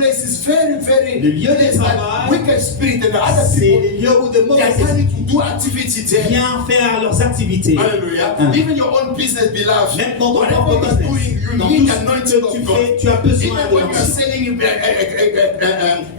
workplace is very, very. Le lieu de It's like travail, wicked spirit and other c'est people. les lieux où de They mauvais are trying to do activity there. viennent faire leurs activités. Hallelujah. Amen. Even your own business, beloved. Même dans ton Whatever propre you are business, doing, you dans need tout the ce anointing que of tu God. fais, tu as besoin Even de when you are l'onction. selling,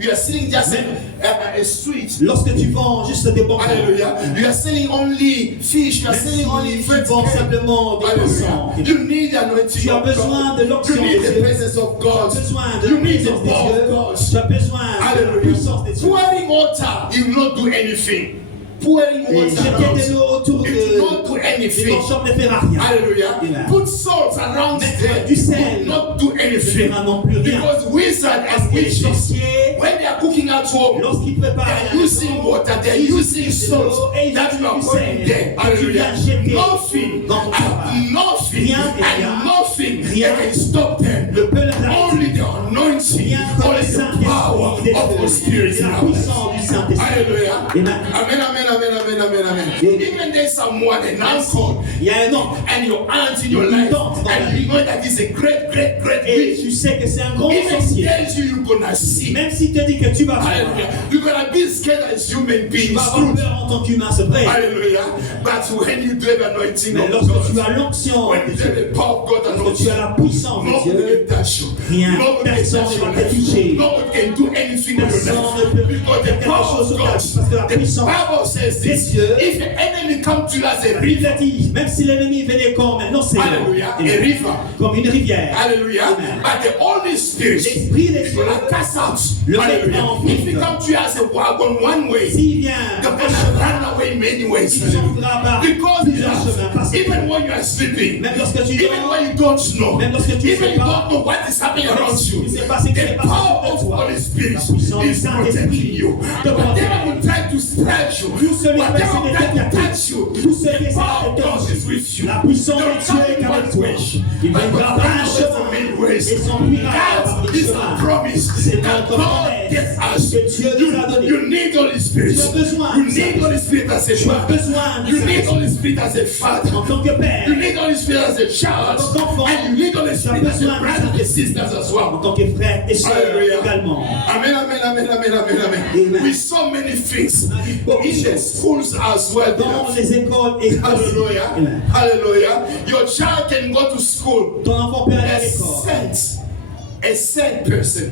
you are selling just a sweet. Lorsque tu vends juste des bonbons, Hallelujah. You are selling only fish. You are selling only tu fruit. vends simplement des poissons, Hallelujah. You need the anointing tu as of besoin God. de l'onction You de need the Dieu. presence of Tu as God. besoin de You la need the présence des power of dieux. God. Tu as besoin de la Hallelujah. puissance des dieux. Pouring water, it will not do anything. Pouring Et water jeter around, de l'eau autour it will de not do des anything. manchots ne fera rien. Hallelujah. Amen. Put salt around Mettre there. du sel Will not do ne anything. fera non plus rien. Because wizards Parce and que les witches, sorciers, when they are cooking at home, lorsqu'ils préparent they are la using maison, water, they are ils using utilisent de l'eau salt et ils that you are utilisent du pouring sel. there. Tu Hallelujah. viens jeter Nothing, dans ton travail. and nothing, Rien et rien. and nothing Rien that can stop them. ne peut les arrêter. Only the anointing, Rien que only le the Saint-Esprit power des of the cieux, Spirit. c'est la puissance du Saint-Esprit. Hallelujah. Amen. Amen, amen, amen, amen, amen, amen. Even there's someone, an uncle, Il y a un homme and your aunt in your Une life, tante dans la and you know that is a great, great, great et witch. tu sais que c'est un grand Even sorcier. tells you you're gonna see. Même s'il te dit que tu vas voir, Hallelujah. You're gonna be scared as human tu beings. vas avoir peur en tant qu'humain, c'est vrai. Hallelujah. But when you do have anointing Mais of lorsque tu God, as l'onction, when you have the power of God and lorsque tu as la puissance de nobody Dieu, can touch you. rien, Nobody can personne touch ne your va te life. toucher. Nobody can do anything in your Personne life. ne peut Because the faire quelque power chose of sur ta God, vie, parce que la the puissance Bible says des this. cieux, If the enemy comes to you as a il a river, dit, même si l'ennemi venait comme un océan, hallelujah, a river, comme une rivière, hallelujah, Amen. but the Holy Spirit, l'esprit des is cieux, gonna cast out. Le Hallelujah. mettra en If he fuite. comes to you as a wagon one way, s'il vient, they're gonna run away in many ways. il s'enfuira par Because plusieurs chemins. Parce que even when you are sleeping, même lorsque tu even dors, when you don't know, même lorsque tu ne even sais you pas, don't know what is happening around you, tu ne sais pas ce qui se the passe power autour of de the toi. Holy Spirit La puissance du is protecting Saint-Esprit you. te Whatever protège. will try to scratch you, Tout celui qui whatever essaie will de try to t'attaquer, touch you, tout ce qui the essaie power of de God te is with you. la puissance They'll de Dieu come est in avec one toi. way, Il but viendra they'll par run un away from chemin many ways. et s'enfuira That par des is a chemins. promise C'est that notre God promesse gets us. que Dieu nous a donné. You need Holy Spirit. Tu as besoin You du need Holy Spirit as a Tu as father. besoin du You need Saint-Esprit. Holy Spirit as a father. En tant que père, You need Holy Spirit as a child. En tant qu'enfant, And you need Holy tu as Spirit as besoin a du brother and Saint-Esprit. sisters as en well. tant que frère et sœur Hallelujah. également. Amen, amen, amen, amen, amen, amen. Amen. With so many things beaucoup de in the choses. schools as well. Dans les écoles et Hallelujah. Amen. Hallelujah. Your child can go to school. Ton enfant peut aller à A l'école. saint person.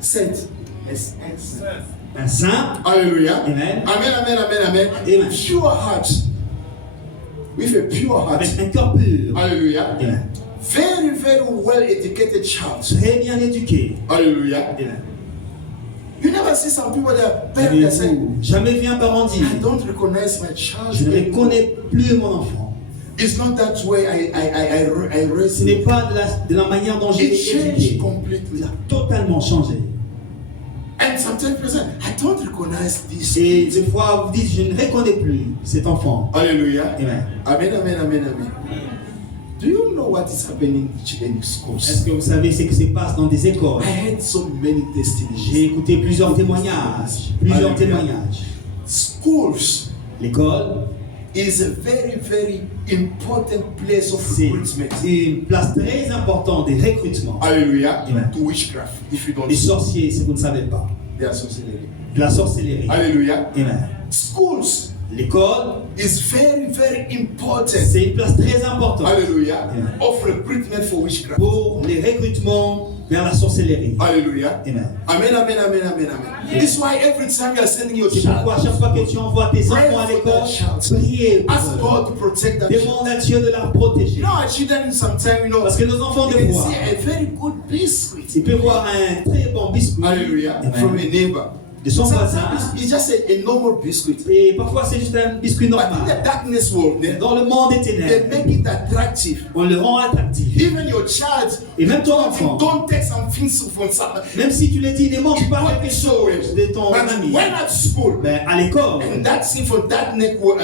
Saint. Un saint, Hallelujah. Amen. Amen, amen, amen, amen. Amen. Pure heart. With a pure heart. avec un cœur pur. Hallelujah. Amen. Very, very well educated child. Très bien éduqué. Hallelujah. Amen. You never see some people that parents that say, Avez-vous jamais vu un parent dire, I don't recognize my child. je ne reconnais plus mon enfant. It's not that way I raised Ce n'est him. pas de la manière dont j'ai It été changed éduqué. completely. Il a totalement changé. And sometimes person, I don't recognize this. Et des fois, vous dites, je ne reconnais plus cet enfant. Hallelujah. Amen. Amen, amen, amen, amen. Do you know what is happening in Est-ce schools? que vous savez ce qui se passe dans des écoles? I had so many J'ai testimonies. écouté plusieurs témoignages. Plusieurs Alléluia. témoignages. Schools L'école, is a very, very important place of c'est recruitment. une place très importante des recrutements. Hallelujah. Amen. To witchcraft. If you don't Les know, sorciers, si vous ne savez pas. they are sorcery. De la sorcellerie. Hallelujah. Amen. Schools L'école, is very, very important. c'est une place très importante Hallelujah. Amen. Of recruitment for witchcraft. pour les recrutements vers la sorcellerie. Hallelujah. Amen. Amen, amen, amen, amen, amen. This is why every time you are sending your C'est child, pourquoi à chaque fois que tu envoies tes pray enfants à for l'école, that child. priez pour Ask eux. God to protect that child. Demande à Dieu de la protéger. You know, our children sometimes, you know, Parce que nos enfants, you des can fois, see a very good biscuit. ils peuvent voir un très bon biscuit Hallelujah. Amen. From a neighbor. de son voisin. Sometimes it's just a normal biscuit. Et parfois, c'est juste un biscuit But in the normal. darkness world, Dans le monde des they ténèbres, make it attractive. on le rend attractif. Even your child, Et même ton enfant, don't take some things from someone. même si tu le dis, ne mange pas Don't quelque be chose de ton But ami. when at school, Mais à l'école, and that thing from that neck world,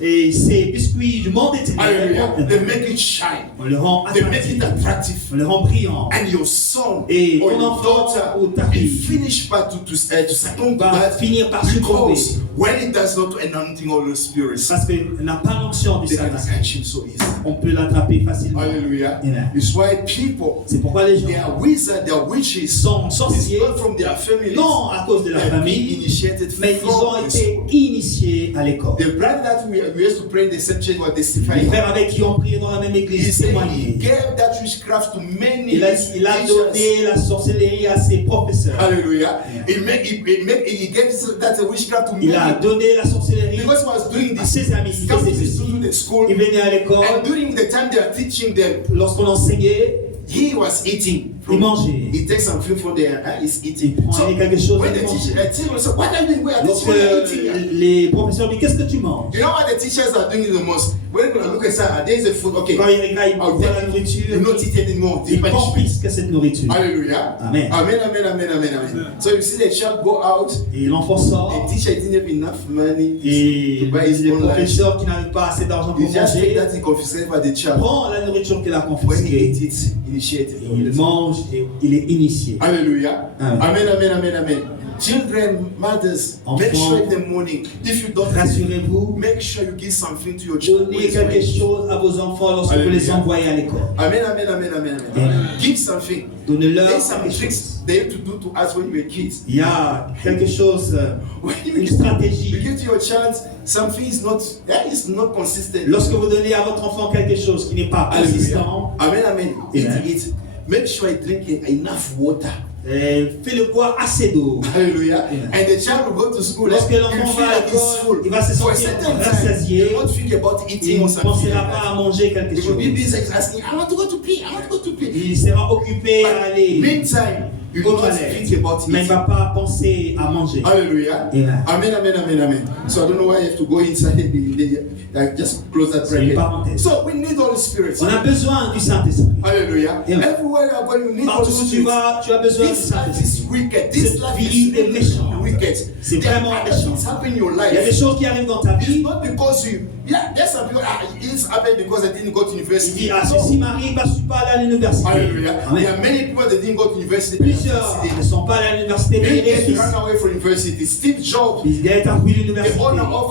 et ces biscuits du monde des hallelujah, they ténèbres, make it shine. on le rend They make attractif. it attractive. On le rend brillant. And your son Et or ton your enfant daughter ou ta will fille finish part to sacrifice succumb to va that finir par succomber. because when it does not anointing all the spirits, Parce qu'il n'a pas l'onction du they can Saint-Esprit. catch him so easy. On peut l'attraper facilement. Hallelujah. Amen. It's why people, C'est pourquoi les gens they are wizards, they are witches. sont It's sorciers, not from their families. non à cause de la They've been famille, initiated mais ils from ont the été school. initiés à l'école. The brother that we used to pray in the same church was Les testifying. frères avec qui on priait dans la même He église said he témoignaient. gave that witchcraft to many Il a teachers. donné la sorcellerie à ses professeurs. Hallelujah. He gave that witchcraft to Il a many donné la sorcellerie because he was doing à this. ses amis. He Il comes faisait to ceci. the school, Il venait à l'école. and during the time they are teaching them, Lorsqu'on enseignait, he was eating. il mangeait. He takes something from there and he's eating. Il prenait quelque chose when et the mangeait. teacher said, "What are you doing? Where are Lorsque you eating?" les professeurs disent qu'est-ce que tu manges? You know what the teachers are doing the most? When you look at that, there's a food. Okay, Quand il regarde, il I'll voit la take it. nourriture, You not eat anymore. The il punishment. confisque cette nourriture. Hallelujah. Amen. Amen. Amen. Amen. Amen. Amen. So you see the child go out. Et l'enfant sort. The teacher didn't have enough money Et to buy his les own lunch. professeurs qui n'avaient pas assez d'argent He pour just take manger that he confiscated by the child. prend la nourriture qu'il a When he confisquée. eats it, initiated. Et il mange et il est initié. Hallelujah. Amen. Amen. Amen. Amen. Amen. Children, mothers, make Enfants, sure in the morning, if you don't, Rassurez-vous, make sure you give something to your children. donnez quelque chose à vos enfants lorsque vous les Alléluia. envoyez à l'école. Amen. Amen. Amen. Amen. Amen. Amen. Give something. Donnez-leur There's some quelque chose. tricks they have to do to us when we were kids. Il y a quelque chose, When une you stratégie. give to your child something is not consistent. Lorsque vous donnez à votre enfant quelque chose qui n'est pas Hallelujah. consistant, Amen, amen. Eat Amen. it. Make sure I drink enough water. fais-le boire assez d'eau. Hallelujah. Amen. And the child will go to school. Lorsque and l'enfant feel va à like he's l'école, full. il va se For a sentir certain time, rassasié. he will not think about Il eating or ne something. pensera like pas that. à manger quelque He will be chose. busy asking, I want to go to pee. I want to go to pee. Il sera occupé à aller Meantime, you aux do not toilettes, think about mais il ne eating. va pas penser à manger. Hallelujah. Amen. Amen, amen, amen, amen. So I don't know why you have to go inside just close that C'est une bracket. parenthèse. So we need Holy Spirit. On a besoin du Saint-Esprit. Hallelujah. Amen. Everywhere you are going, you need Partout Holy où tu Spirit. vas, tu as besoin du This life Saint-Esprit. is wicked. This Cette life vie is est really méchante. wicked. C'est There vraiment are méchant. things happen in your Il y a des life. choses qui arrivent dans ta It's vie. not because there's some people, it's happened because they didn't go to Il university. dit, ah, No. ceci m'arrive parce que je ne suis pas allé à l'université. Hallelujah. Amen. There are many people that didn't go to university. Plusieurs ne sont pas allés à l'université, mais Bill ils Gates réussissent. ran away from university. Steve Jobs, Bill Gates a fui the l'université. owner of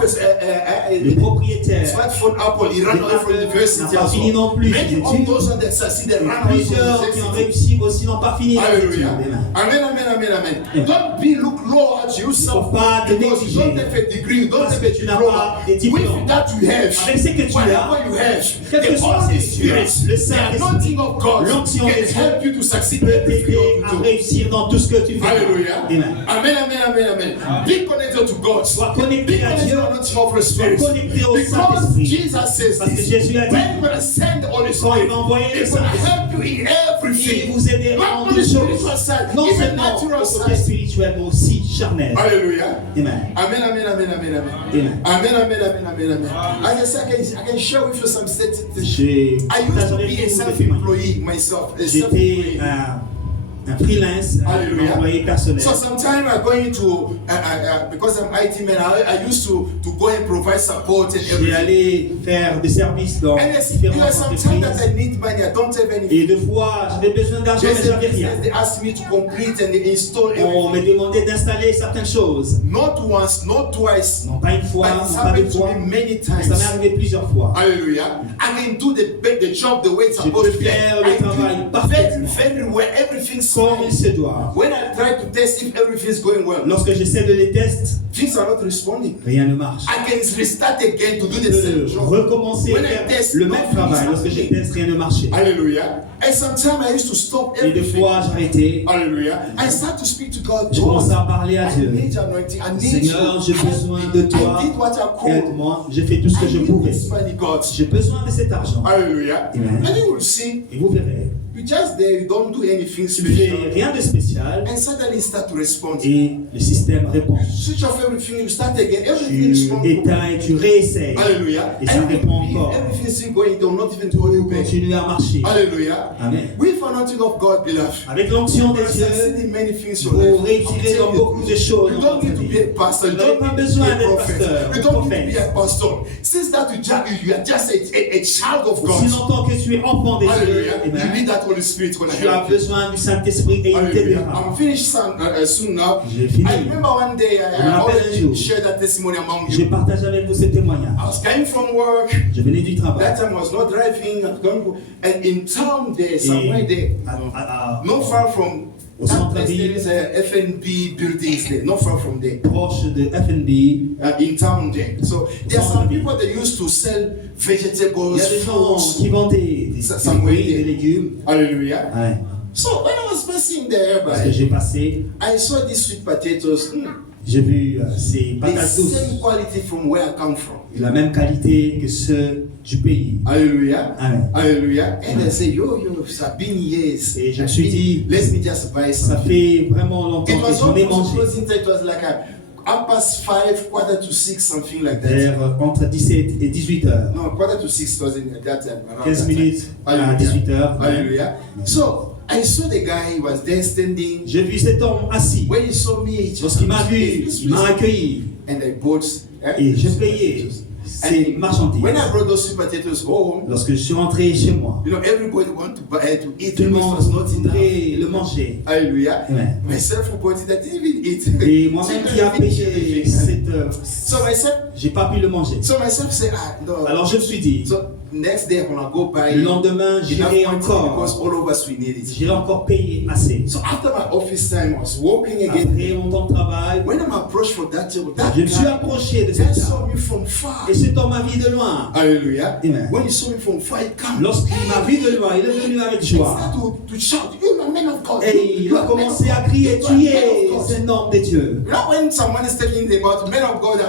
Le propriétaire. smartphone Apple, he ran away from Apple university. n'a pas as fini well. non plus Many ses of études. those that succeeded ran away from Plusieurs qui ont university. réussi aussi n'ont pas fini leurs études. Hallelujah. Amen. Amen, amen, amen, amen. Amen. Don't be look low at yourself Faut pas te because you don't négliger. have a degree, you don't Parce have que a tu n'as diploma. pas des diplômes. With that you have, Avec ce que tu whatever as, you have, quel que the soit Holy ce que tu as, Spirit, le the Saint-Esprit, anointing of God l'onction can de Dieu help you to succeed in peut everything t'aider you à do. réussir dans tout ce que tu fais. Hallelujah. Amen. Amen, amen, amen, amen. Be connected to God. Sois Be connecté à connected Dieu. to the anointing of the Spirit. Sois connecté au Because Saint-Esprit. Jesus says Parce que this. Jésus a dit, When you're going to send the Holy quand il Spirit, va envoyer le it's going to Saint-Esprit, help you in il everything. vous aidera Not en only toutes spiritual choses. side, Non even seulement natural au côté side. spirituel, mais aussi charnel. Hallelujah. Amen. Amen, amen, amen, amen, amen. Amen. Amen, amen, amen, amen, amen. As I said, I can share with you some statistics. J'ai I used to partagerai be a beaucoup de témoignages. self-employee myself. A J'étais self-employee. un freelance, un Hallelujah. employé personnel. So sometimes I'm going to, because I'm IT man, I used to go and provide support and J'ai everything. allé faire des services dans And there différentes are some time that entreprises. I need money, I don't have any. Et deux fois, j'avais besoin d'argent, Just mais j'avais rien. they asked me to complete and install On everything. me demandait d'installer certaines choses. Not once, not twice, Non pas une fois, but it's non pas deux happened to fois. me many Ça m'est times. arrivé plusieurs fois. Hallelujah. I can do the job the way it's Je supposed peux to be. faire le I travail do parfaitement. very well, everything's Comme il fine. se doit. When I try to test if everything's going well, Lorsque j'essaie de les tester, things are not responding. rien ne marche. I can restart again to do the Je same peux job. recommencer When à I faire test, le même nothing travail. is Lorsque je happening. teste, rien ne marchait. Hallelujah. And sometimes I used to stop Et des everything. fois, j'arrêtais. Hallelujah. I start to speak to God. Je commençais à parler à I Dieu. need your anointing. I need Seigneur, you. j'ai besoin de toi. I did what I could. Aide-moi. J'ai fait tout ce que I je need pouvais. this money, God. J'ai besoin de cet argent. Hallelujah. Amen. And you will see, Et vous verrez. you just there, you don't do anything Tu ne fais special. rien de spécial And suddenly start to respond. et le système répond. Switch off everything, you start again. Everything is Tu wrong. éteins et tu réessayes. Hallelujah. Et ça répond encore. Everything is still going, they'll not even call you Tout back. continue à marcher. Hallelujah. Amen. With anointing of God, beloved. Avec l'onction des You cieux, succeed in many things in vous your life. réussirez dans beaucoup de choses. You dans don't need votre to vie. be a pastor. You Vous n'avez don't pas need to besoin be a d'être prophet. pasteur, You don't need prophète. to be a pastor. Since that you are just a child of God. Si longtemps que tu es enfant des cieux, Hallelujah. eh ben, You need that Holy Spirit when I tu as help you. besoin du Saint-Esprit et il Hallelujah. t'aidera. I'm finished soon now. J'ai fini. I remember one day Je me I rappelle un already jour. shared that testimony among Je you. partage avec vous ce témoignage. I was coming from work. Je venais du travail. That time I was not driving. I was going, and in town there, somewhere there, not far from Au that place, centre-ville. there is a FNB buildings there, not far from there. Proche de FNB, In town there. So there are some Centre-ville. people that used to sell il vegetables, y a des gens fruits. qui vendaient des fruits, des légumes. Hallelujah. Ouais. So when I was passing there, Parce que j'ai passé, I saw these sweet potatoes. j'ai vu ces The patates douces, same quality from where I come from. de la même qualité que ceux du pays. Hallelujah. Amen. Hallelujah. And I say, yo, ça a been years. Et je me suis dit, let me just buy ça something. fait vraiment longtemps It que was j'en ai almost mangé. closing time. It was like a 5:15, 5:45, something like that. Vers entre 17 et 18 heures. No, 5:45 it was at that time. around 15 that time. minutes à Hallelujah. 18 heures. Hallelujah. So I saw the guy, he was there standing. J'ai vu cet homme assis. When he saw me, he just Lorsqu'il m'a vu, il m'a accueilli. and I bought Et j'ai payé ces marchandises. When I brought those sweet potatoes home, Lorsque je suis rentré chez moi, you know, everybody wanted to buy to eat. tout le It monde was not enough. voudrait le manger. Hallelujah. Amen. Myself who bought it, I didn't even eat. Et moi-même qui a payé cette So myself, j'ai pas pu le manger. so myself said, no. Alors je me suis dit, So next day when I go buy le lendemain, enough j'irai quantity encore, because all of us we need it. j'irai encore payer assez. So after my office time, I was walking again. Après mon temps de travail, When I'm approached for that table, that je me suis guy approché de cette just saw table. me from far. Et cet homme m'a vu de loin. Hallelujah. Amen. When he saw me from far, he came. Lorsqu'il m'a vu de loin, il est venu avec He joie. started to shout, "You are man of God." Et il You a are commencé man à of crier, God. tu You es are man of God." un homme de Dieu. You know when someone is talking about men of God,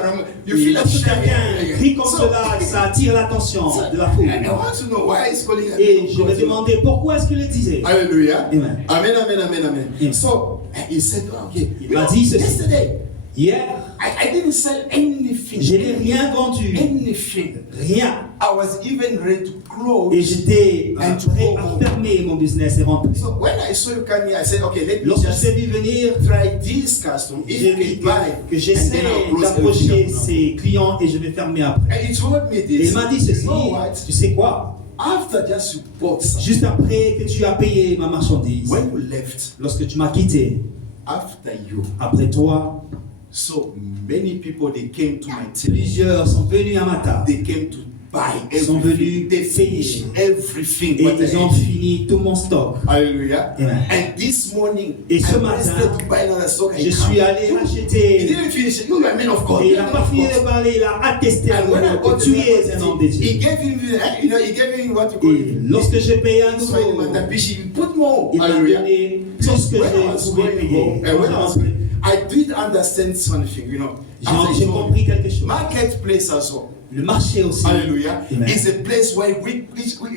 you Et feel lorsque quelqu'un ashamed. crie comme So- cela, ça attire l'attention de la foule. I want to know why he's calling Et je me demandais pourquoi est-ce qu'il le disait. Hallelujah. Amen. Amen, amen, amen, amen. Amen. So he said, okay. Il m'a dit ceci. Yesterday, Hier, I didn't sell anything. je n'ai rien vendu. Anything. Rien. I was even ready to close. Et j'étais prêt à fermer mon business et rentrer. So when I saw you coming, I said, okay, let me Lorsque je just t'ai vu venir, try this custom. If j'ai you dit can buy, que and j'essaie then I'll close d'approcher everything up. ces clients et je vais fermer après. And he told me Et this. il m'a dit ceci, You know what? tu sais quoi? After just you bought something, Juste après que tu as payé ma marchandise, when you left, lorsque tu m'as quitté, after you, après toi, so many people they came to my table. plusieurs sont venus à ma table They came to buy Sont everything. venus They finished everything. et what I ils ont had. fini tout mon stock. Hallelujah. Amen. And this morning, Et ce I matin, rested to buy another stock. I Je come. suis allé He acheter didn't finish it. You are a man of God. et il You n'a are a pas man of fini God. de parler, il a attesté à And when I nouveau got que tu to es the un homme de he Dieu. gave him, he gave him what you call Et lorsque j'ai payé à That's why nouveau, the Matapishi, he put more. il m'a Hallelujah. donné tout So ce que when I j'ai was pouvais going payer. home, and when I was going, I did understand something, you know. As I J'ai told compris you, quelque chose. marketplace as well. Le marché aussi, Hallelujah. Amen. Is a place where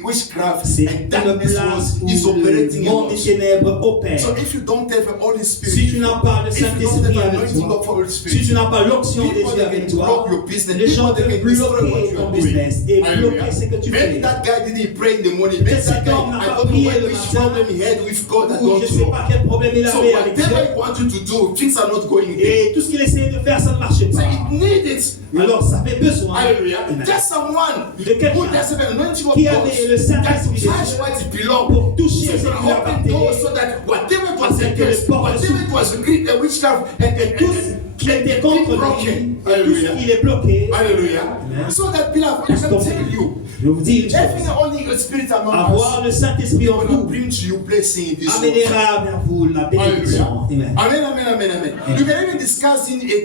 witchcraft c'est and une darkness place où is le operating in monde des us. ténèbres opère. So if you don't have the Holy Spirit, Si tu n'as pas le if you don't Saint-Esprit have avec anointing toi, of Holy si Spirit, tu n'as pas l'onction des people Dieu that avec can toi, block your business, les gens people that peuvent can destroy what bloquer you ton are doing. business et Hallelujah. bloquer ce que tu Maybe fais. that guy didn't pray in the morning. Maybe Peut-être that cet guy, homme n'a I pas don't know prié what le which matin, problem he had with God. I Ou don't je ne sais know. pas quel problème il So avait avec Dieu. whatever he wants you to do, things are not going there. Et tout ce qu'il essayait de faire, ça ne marchait So pas. it needed, Alors ça avait besoin hallelujah, Amen. just someone de quelqu'un who doesn't have an anointing of qui God avait le that Saint-Esprit de touch Dieu what it belongs. pour toucher So ce you qui lui open appartenait. doors so that whatever it was Parce que against, les portes whatever it was witchcraft and Tout ce qui était contre lui, broken. tout ce Hallelujah. qu'il est bloqué. Hallelujah. Amen. So that beloved, I can tell you, Je vais vous dire une having chose. only a spirit among us Avoir le Saint-Esprit en will vous bring to you blessing in this world. amènera vers vous la bénédiction. Hallelujah. Amen. Amen, amen, amen, amen. You can even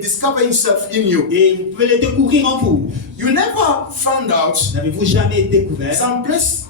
discover himself in you. Et vous pouvez le découvrir en vous. You never found out N'avez-vous jamais découvert some place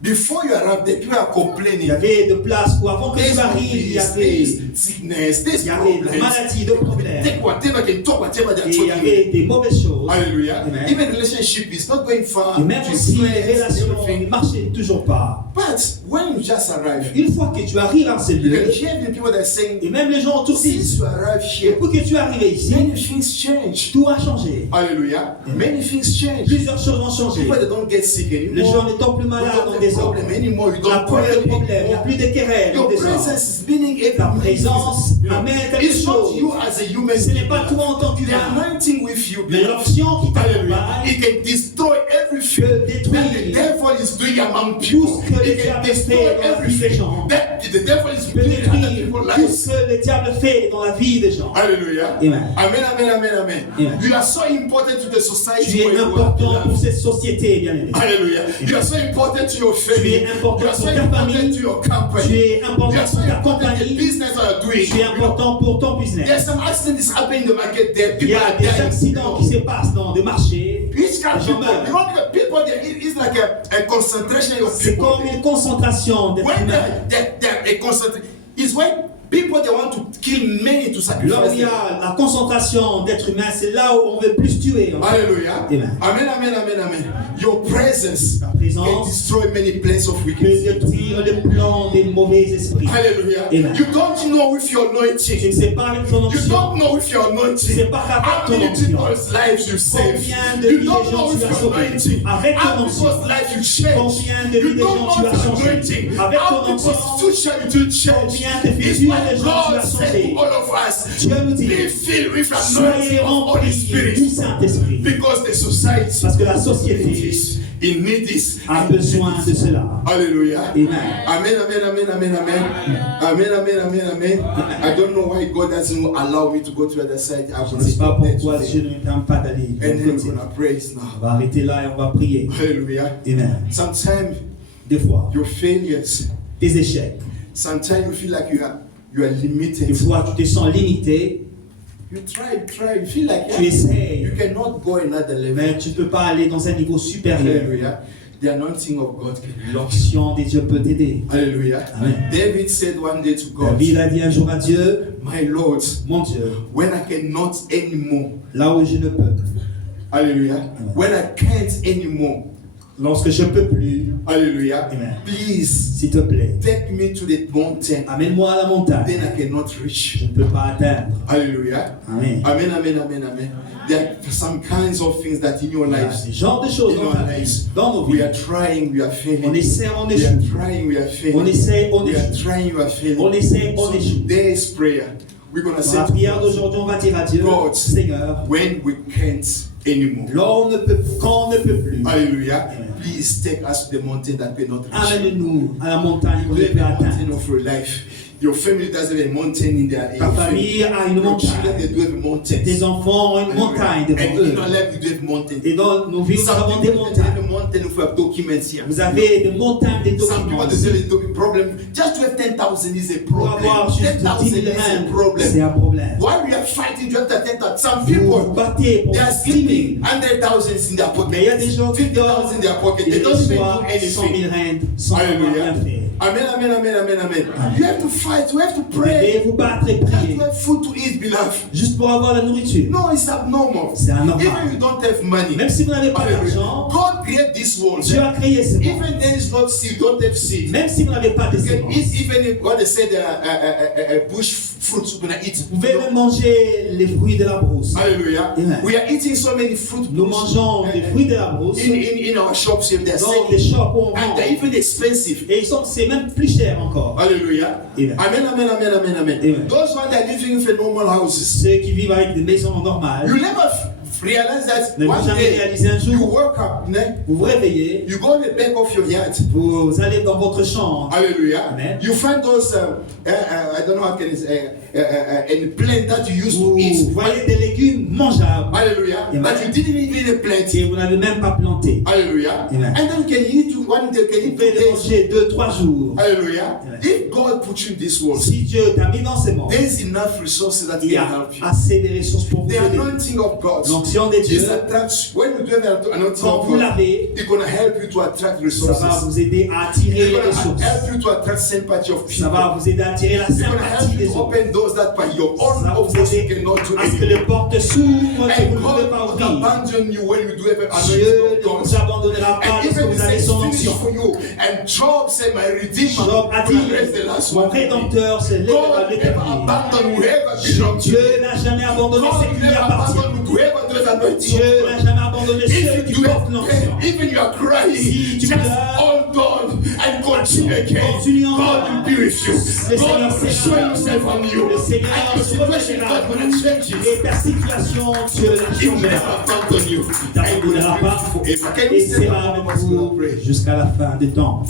Before you arrive, the people are Il y complaining. avait de places où avant que There's tu arrives, il y avait sickness, there's des problems. maladies, de problèmes. Take whatever can talk, whatever they're Et il y talking. avait des mauvaises choses. Hallelujah. Amen. Even relationship is not going far. Et même to aussi, les friends, relations ne everything. marchaient toujours pas. But when you just arrive, Une fois que tu arrives à ce you lieu, can hear the people that are saying, et même les gens autour since disent, you arrive here, depuis que tu es arrivé ici, many things change. tout a changé. Hallelujah. Many things change. Plusieurs choses ont changé. People that don't get sick Les anymore. gens ne tombent plus You malades don't dans have des ordres. problem anymore. You Il n'y a don't plus de quarrel problème, il n'y a anymore. plus de querelles, Your de désordre. presence is meaning Ta everything. présence You know, amène quelque it's not chose. you as a human Ce n'est being. pas toi en tant The qu'humain. anointing with you, Mais l'onction qui hallelujah, t'accompagne it can destroy everything peut that the détruire devil is doing among tout people. ce que le It can diable destroy fait dans la vie des everything gens. that the devil is peut doing in other détruire people's tout lives. ce que le diable fait dans la vie des gens. Hallelujah. Amen. Amen, amen, amen, amen. Amen. You are so important to the society. Tu es where you important are. pour cette société, bien aimé. Hallelujah. You are so important to your family. Tu es important You are so pour ta important famille. to your company. Tu es important You are so pour ta important to the compagnie. business that you are doing. Tu es important pour ton There's business. some accidents happening in the market there. Il y People a are des dying. accidents qui se passent dans des marchés. Which kind of Les gens people? meurent. You know, people there, it's like a concentration of C'est people. comme une concentration d'êtres When humains. they're a concentration, it's when people they want to kill many to Là sacrifice où il y them. a la concentration d'êtres humains, c'est là où on veut plus tuer. en fait. Hallelujah. Amen. Amen, amen, amen, amen. Your presence Ta can présence destroy many plans of peut wickedness. détruire le plan des mauvais esprits. Hallelujah. Amen. You don't know with your Tu ne anointing. sais pas avec ton You onction. don't know with your Tu ne anointing. sais pas How avec ton many onction. people's lives you save? Combien de You vies don't de know gens with tu as your sauvés. anointing. Avec How ton onction. people's life you change. Combien de vies You de don't gens know tu as with your changé. anointing. Avec How ton people's onction. future you do change. Combien de It's futurs why de gens tu God as said changé. to all of us, Dieu nous dit, be filled with soyez anointing of Holy remplis du Spirit. Saint-Esprit. Because the society Parce que la société it needs this. a besoin de cela. Hallelujah. Amen. Amen, amen, amen, amen, amen. Amen, amen, amen, amen. I don't know why God doesn't allow me to go to the other side. I Je will ne sais pas stop there pourquoi today. Dieu ne me permet pas d'aller. de And l'autre then we're côté. gonna praise On now. va arrêter là et on va prier. Hallelujah. Amen. Sometimes Des fois, your failures, tes échecs. sometimes you feel like you are Des limited. fois, tu te sens limité. You try, you feel like Tu essaies. you cannot go another level. Mais tu ne peux pas aller dans un niveau supérieur. Hallelujah. The anointing of God can help. L'onction des dieux peut t'aider. Hallelujah. Amen. David said one day to God, David a dit un jour à Dieu, my Lord, mon Dieu, when I cannot anymore, là où je ne peux, hallelujah, when I can't anymore, lorsque je ne peux plus, hallelujah, Amen. please s'il te plaît, take me to the mountain, amène-moi à la montagne. then I cannot reach. Je ne peux pas atteindre. Hallelujah. Amen. Amen, amen, amen, amen. There are some kinds of things that in your Il y a lives, des genres de choses in dans our ta vie, lives, dans nos we vies. are trying, we are On failing. essaie, on We are échoue. trying, we are On failing. essaie, on We are échoue. trying, we are failing. On essaie, on So échoue. today's prayer, we're going to Dans say la to prière God, d'aujourd'hui, on va dire à Dieu, God, Seigneur, when we can't anymore, là on ne peut, quand on ne peut plus, hallelujah, Amen. please take us to the mountain that we cannot reach. amène-nous à la montagne qu'on You ne have peut a mountain atteindre. of your life. Your family doesn't have a mountain in their Ta famille a une Your children, montagne. they do have mountains. Tes enfants ont une montagne devant And in eux. our life, we do have mountains. Et dans nos vies, nous Some avons des people don't have montagnes. a mountain if we have documents here. Vous avez des montagnes, des Some people documents. they say the problem. Just to have 10,000 is a Pour problem. avoir juste 10 10,000 000 is a rand, c'est problem. un problème. Why we are fighting to have that 10,000? Some Vous people battez pour they are 10 000. sleeping 100,000 in their pocket. Mais il y a des gens qui 50,000 in their pocket. Ils They don't even do reçoivent 100 000 anything. rand sans avoir Hallelujah. rien fait. Amen, amen, amen, amen, amen. You have to fight. You have to Vous pray. devez vous battre et You have prier. to have food to eat, beloved. Juste pour avoir la nourriture. No, it's abnormal. C'est anormal. Even you don't have money. Même si vous n'avez pas Hallelujah. d'argent, God created this world. Dieu a créé ce monde. Even there is not seed, don't have seed. Même si vous n'avez pas de You can semences, eat even if God has said bush fruits, you're gonna eat. vous pouvez même manger les fruits de la brousse. Hallelujah. Amen. We are eating so many fruit Nous bush, mangeons des fruits de la brousse in our shops here. They're dans les selling, shops où on and vend. they're even expensive. Et c'est même plus cher encore. Hallelujah. Amen. Amen, amen, amen, amen, amen. Amen. Those ones that are living in normal houses, Ceux qui vivent avec des maisons normales, you never realize that ne vous one jamais day réalisé un you jour, wake up, vous vous réveillez, you go in the back of your yard. vous allez dans votre chambre, Hallelujah. Amen. You find those, I don't know how can say, and plant that you used to vous eat. voyez des légumes mangeables Hallelujah. Amen. But you didn't even plant et it. vous n'avez même pas planté. Hallelujah. Amen. And then can you eat one day, can Vous you pouvez eat 2 les days? manger 2-3 jours. Hallelujah. Amen. If God put you in this world, Si Dieu t'a mis dans ces mondes, there's enough resources that il y can a help you. assez de ressources pour vous The aider. anointing of God L'onction de Dieu, is attached. When you do the anointing quand of vous God, l'avez, it's going to help you to attract ça resources. va vous aider à attirer It's les going to ressources. help you to attract sympathy of Ça people. va vous aider à attirer la It's going to sympathie help you des to autres. open doors that by your own Ça va vous efforts you aider cannot do à ce que anymore. les portes s'ouvrent que And vous ne pouvez God pas will ouvrir. abandon you when you do have an Dieu anointing ne of vous God. abandonnera pas And lorsque even vous he avez says son finish onction. for you. And Job said, my Redeemer Job a will raise the dit, last mon one. Rédempteur se God lèvera never l'éternel. abandon whoever belongs to Dieu him. n'a jamais abandonné God ceux qui lui never appartiennent. abandon whoever does anointing Dieu of n'a God. jamais abandonné ceux If qui you do portent l'onction. even you are crying, Si tu just pleures, hold on and continue again. continue encore. God will be with you. Le God Seigneur will show sera. himself on you. Le Seigneur And your se situation is reverra. not going to change it. Et ta situation, Dieu la He will never changera. abandon you. Il ne t'abandonnera pas Can we et stand sera up avec and vous pray? jusqu'à la fin des temps.